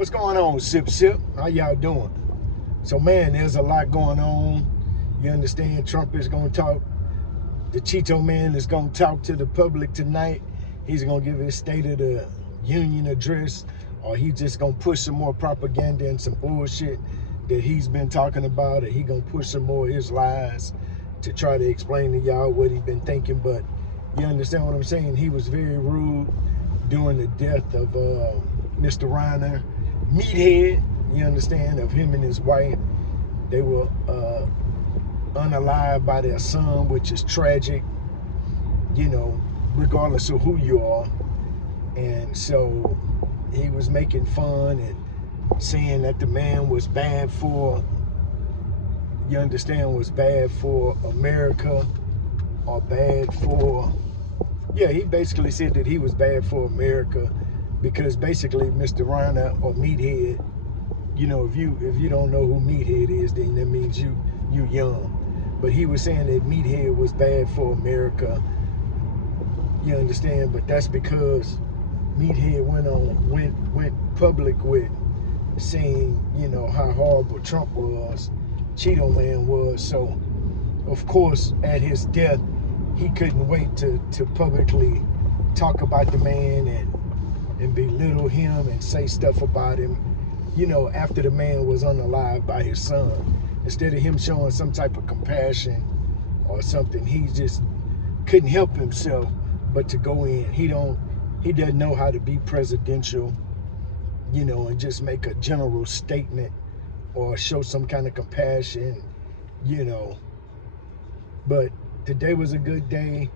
What's going on, Sip Sip? How y'all doing? So, man, there's a lot going on. You understand? Trump is going to talk. The Cheeto man is going to talk to the public tonight. He's going to give his State of the Union address, or he's just going to push some more propaganda and some bullshit that he's been talking about, or he going to push some more of his lies to try to explain to y'all what he's been thinking. But you understand what I'm saying? He was very rude during the death of Mr. Reiner, meathead, you understand, of him and his wife. They were unalived by their son, which is tragic, you know, regardless of who you are. And so he was making fun and saying that the man was bad for, you understand, was bad for America, or bad for, yeah, he basically said that he was bad for America because basically Mr. Reiner, or Meathead, you know, if you don't know who Meathead is, then that means you young. But he was saying that Meathead was bad for America, you understand? But that's because Meathead went public with saying, you know, how horrible Trump was, Cheeto Man was. So of course at his death, he couldn't wait to publicly talk about the man and belittle him and say stuff about him, you know, after the man was unalived by his son. Instead of him showing some type of compassion or something, he just couldn't help himself but to go in. He doesn't know how to be presidential, you know, and just make a general statement or show some kind of compassion, you know. But today was a good day.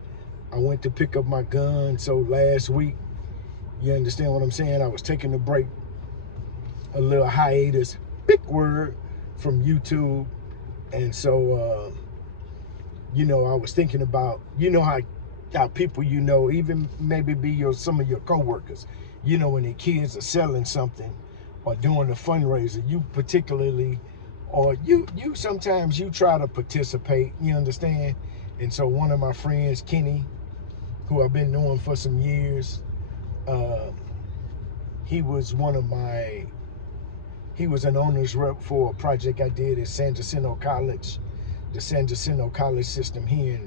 I went to pick up my gun. So last week, you understand what I'm saying? I was taking a break, a little hiatus, big word, from YouTube. And so, you know, I was thinking about, you know, how people, you know, even maybe be some of your coworkers, you know, when their kids are selling something or doing a fundraiser, you particularly, or you sometimes you try to participate, you understand? And so one of my friends, Kenny, who I've been knowing for some years, he was an owner's rep for a project I did at San Jacinto College, the San Jacinto College system here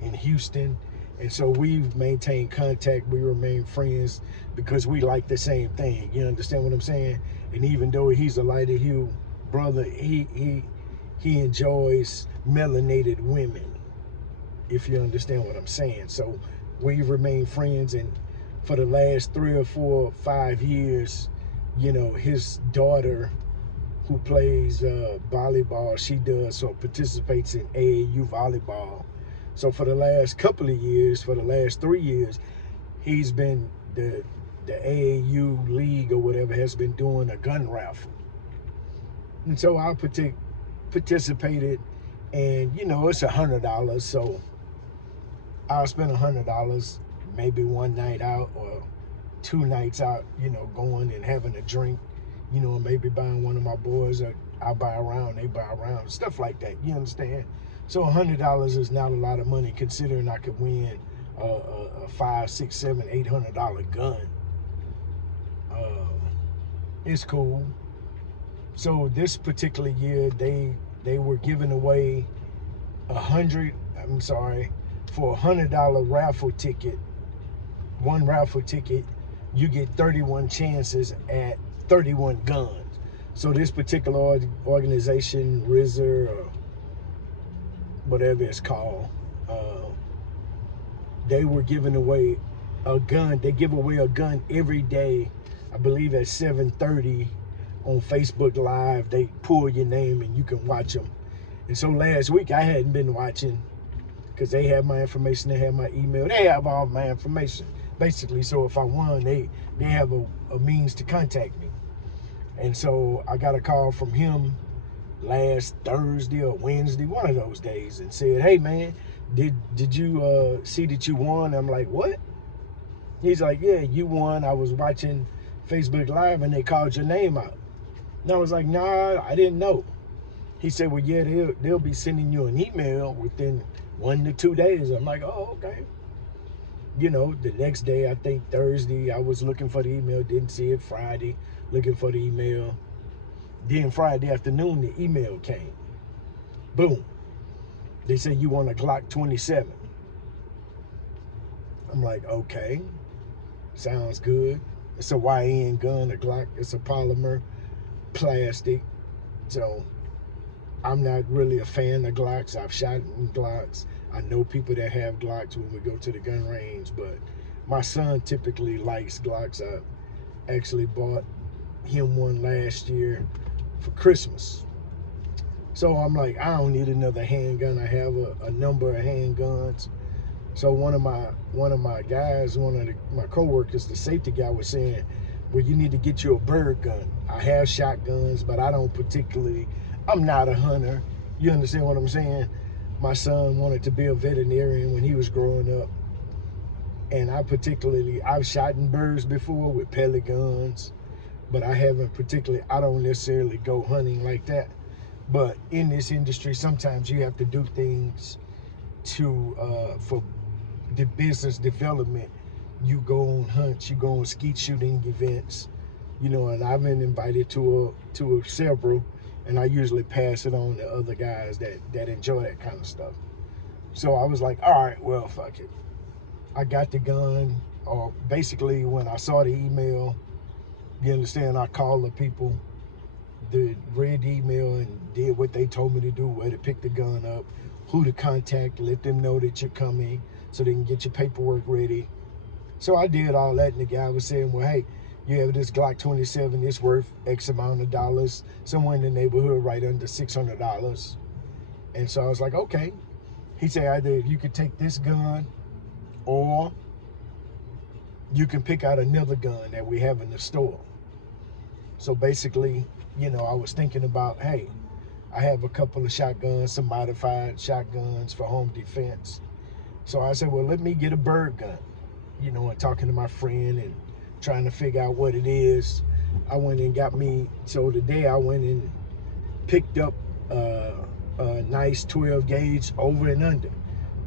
in Houston. And so we've maintained contact. We remain friends because we like the same thing. You understand what I'm saying? And even though he's a lighter hue brother, he enjoys melanated women, if you understand what I'm saying. So we remain friends, and for the last 3 or 4 or 5 years, you know, his daughter, who plays volleyball, she participates in AAU volleyball. So for the last couple of years, for the last 3 years, he's been, the AAU league or whatever has been doing a gun raffle. And so I participated, and you know, it's $100. So I'll spend $100 maybe one night out or 2 nights out, you know, going and having a drink, you know, maybe buying one of my boys, or I buy a round, they buy a round, stuff like that, you understand? So $100 is not a lot of money considering I could win a $500, $600, $700, $800 gun. It's cool. So this particular year, they were giving away for $100 raffle ticket, one raffle ticket, you get 31 chances at 31 guns. So this particular organization, RZR, or whatever it's called, they were giving away a gun. They give away a gun every day, I believe at 7:30 on Facebook Live. They pull your name and you can watch them. And so last week I hadn't been watching because they have my information, they have my email, they have all my information basically. So if I won, they have a means to contact me. And so I got a call from him last Thursday or Wednesday, one of those days, and said, "Hey man, did you see that you won?" I'm like, "What?" He's like, "Yeah, you won. I was watching Facebook Live and they called your name out." And I was like, "Nah, I didn't know." He said, "Well, yeah, they'll be sending you an email within 1 to 2 days." I'm like, "Oh, okay." You know, the next day, I think Thursday, I was looking for the email, didn't see it. Friday, looking for the email. Then Friday afternoon, the email came. Boom. They said, you want a Glock 27. I'm like, okay, sounds good. It's a YN gun, a Glock. It's a polymer, plastic. So I'm not really a fan of Glocks. I've shot in Glocks. I know people that have Glocks when we go to the gun range, but my son typically likes Glocks. I actually bought him one last year for Christmas. So I'm like, I don't need another handgun. I have a number of handguns. So one of my guys, my coworkers, the safety guy, was saying, well, you need to get you a bird gun. I have shotguns, but I don't particularly, I'm not a hunter. You understand what I'm saying? My son wanted to be a veterinarian when he was growing up. And I've shot in birds before with pellet guns, but I don't necessarily go hunting like that. But in this industry, sometimes you have to do things for the business development. You go on hunts, you go on skeet shooting events, and I've been invited to several, and I usually pass it on to other guys that enjoy that kind of stuff. So I was like, all right, well, fuck it. I got the gun, or basically when I saw the email, you understand, I called the people that read the email and did what they told me to do, where to pick the gun up, who to contact, let them know that you're coming so they can get your paperwork ready. So I did all that, and the guy was saying, well, hey, you have this Glock 27, it's worth X amount of dollars, somewhere in the neighborhood right under $600. And so I was like, okay. He said, either you could take this gun or you can pick out another gun that we have in the store. So basically, I was thinking about, hey, I have a couple of shotguns, some modified shotguns for home defense. So I said, well, let me get a bird gun, and talking to my friend and trying to figure out what it is. I went and got me, so today I went and picked up a nice 12 gauge over and under.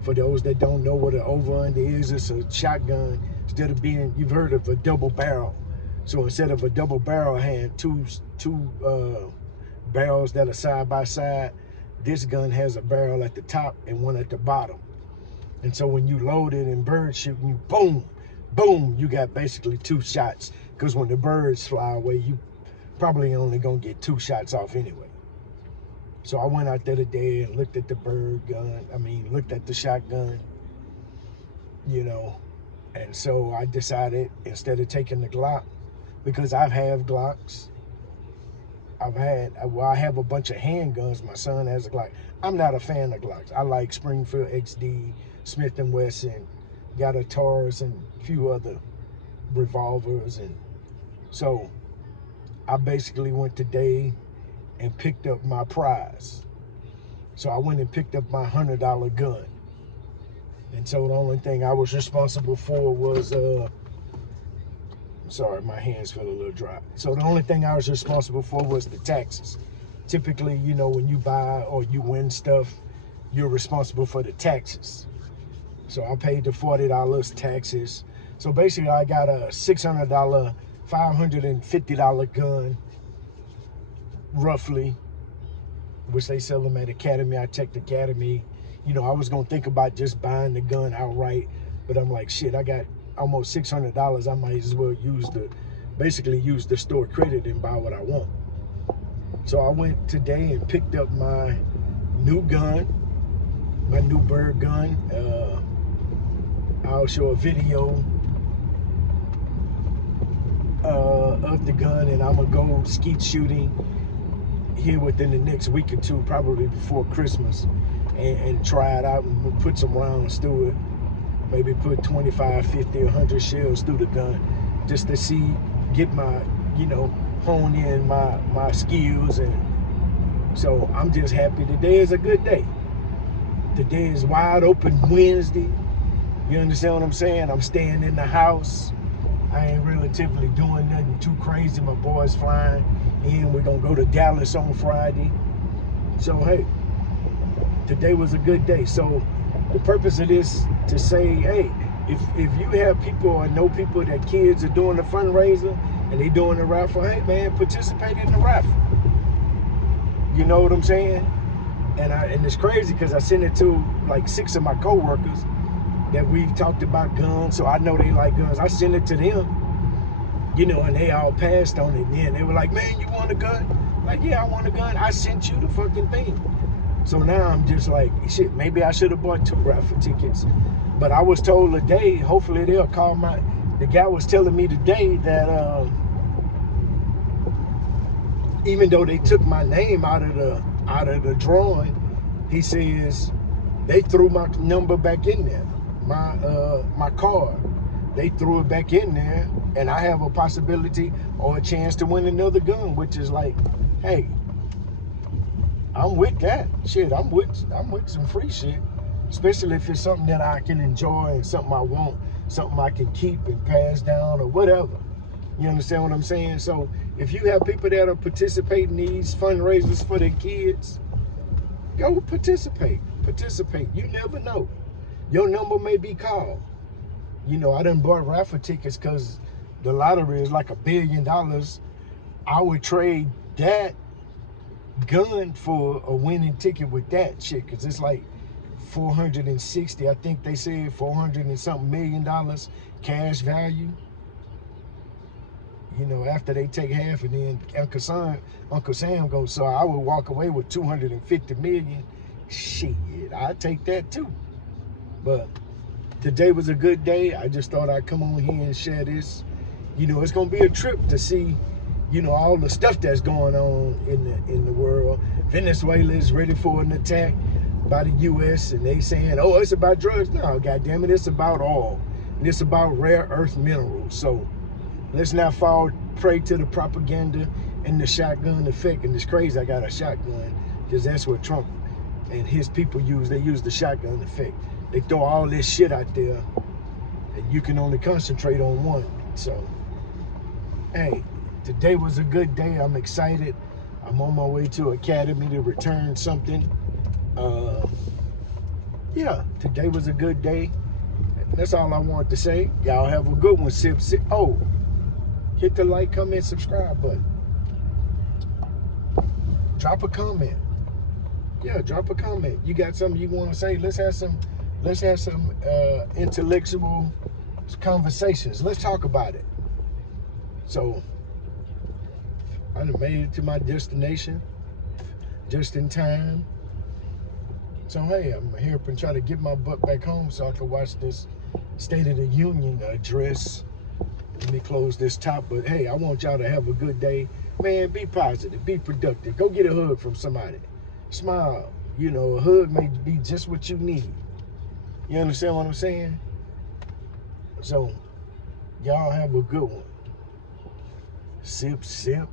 For those that don't know what an over under is, it's a shotgun. Instead of you've heard of a double barrel. So instead of a double barrel, I had two barrels that are side by side. This gun has a barrel at the top and one at the bottom. And so when you load it in bird shooting, you boom, boom, you got basically 2 shots. Because when the birds fly away, you probably only gonna get 2 shots off anyway. So I went out there today and looked at the looked at the shotgun, and so I decided, instead of taking the Glock, because I've had Glocks, I have a bunch of handguns. My son has a Glock. I'm not a fan of Glocks. I like Springfield XD, Smith & Wesson, got a Taurus and a few other revolvers. And so I basically went today and picked up my prize. So I went and picked up my $100 gun. And so the only thing I was responsible for was, sorry, my hands feel a little dry. So the only thing I was responsible for was the taxes. Typically, when you buy or you win stuff, you're responsible for the taxes. So I paid the $40 taxes. So basically I got a $600, $550 gun, roughly, which they sell them at Academy. I checked Academy. I was going to think about just buying the gun outright, but I'm like, shit, I got almost $600. I might as well use the store credit and buy what I want. So I went today and picked up my new gun, my new bird gun. I'll show a video of the gun, and I'm gonna go skeet shooting here within the next week or two, probably before Christmas, and try it out and put some rounds through it. Maybe put 25, 50, 100 shells through the gun, just to see, get my, hone in my skills. And so I'm just happy today is a good day. Today is wide open Wednesday. You understand what I'm saying? I'm staying in the house. I ain't relatively doing nothing too crazy. My boy's flying in. We're gonna go to Dallas on Friday. So hey, today was a good day. So the purpose of this to say, hey, if you have people or know people that kids are doing a fundraiser and they doing the raffle, hey man, participate in the raffle. You know what I'm saying? And it's crazy because I sent it to like 6 of my coworkers that we've talked about guns, so I know they like guns. I sent it to them, you know, and they all passed on it. And then they were like, man, you want a gun? Like, yeah, I want a gun. I sent you the fucking thing. So now I'm just like, shit, maybe I should have bought 2 raffle tickets. But I was told today, hopefully they'll call the guy was telling me today that even though they took my name out of the drawing, he says they threw my number back in there, my card. They threw it back in there, and I have a possibility or a chance to win another gun, which is like, hey, I'm with that shit. I'm with some free shit, especially if it's something that I can enjoy and something I want, something I can keep and pass down or whatever. You understand what I'm saying? So if you have people that are participating in these fundraisers for their kids, go participate. You never know. Your number may be called. You know, I done bought raffle tickets because the lottery is like $1 billion. I would trade that gun for a winning ticket with that shit, because it's like 460, I think they said 400 and something $million cash value. You know, after they take half, and then Uncle Sam goes, so I would walk away with 250 million. Shit, I'd take that too. But today was a good day. I just thought I'd come on here and share this. You know, it's gonna be a trip to see, you know, all the stuff that's going on in the world. Venezuela is ready for an attack by the U.S. and they saying, oh, it's about drugs. No, goddamn it, it's about oil. And it's about rare earth minerals. So let's not fall prey to the propaganda and the shotgun effect. And it's crazy, I got a shotgun because that's what Trump and his people use. They use the shotgun effect. They throw all this shit out there and you can only concentrate on one. So, hey, today was a good day. I'm excited. I'm on my way to Academy to return something. Yeah, today was a good day. That's all I wanted to say. Y'all have a good one. Sip. Oh, hit the like, comment, subscribe button. Drop a comment. Yeah, drop a comment. You got something you want to say? Let's have some intellectual conversations. Let's talk about it. So I done made it to my destination just in time. So hey, I'm here and try to get my butt back home so I can watch this State of the Union address. Let me close this top, but hey, I want y'all to have a good day. Man, be positive, be productive. Go get a hug from somebody. Smile. You know, a hug may be just what you need. You understand what I'm saying? So, y'all have a good one. Sip, sip.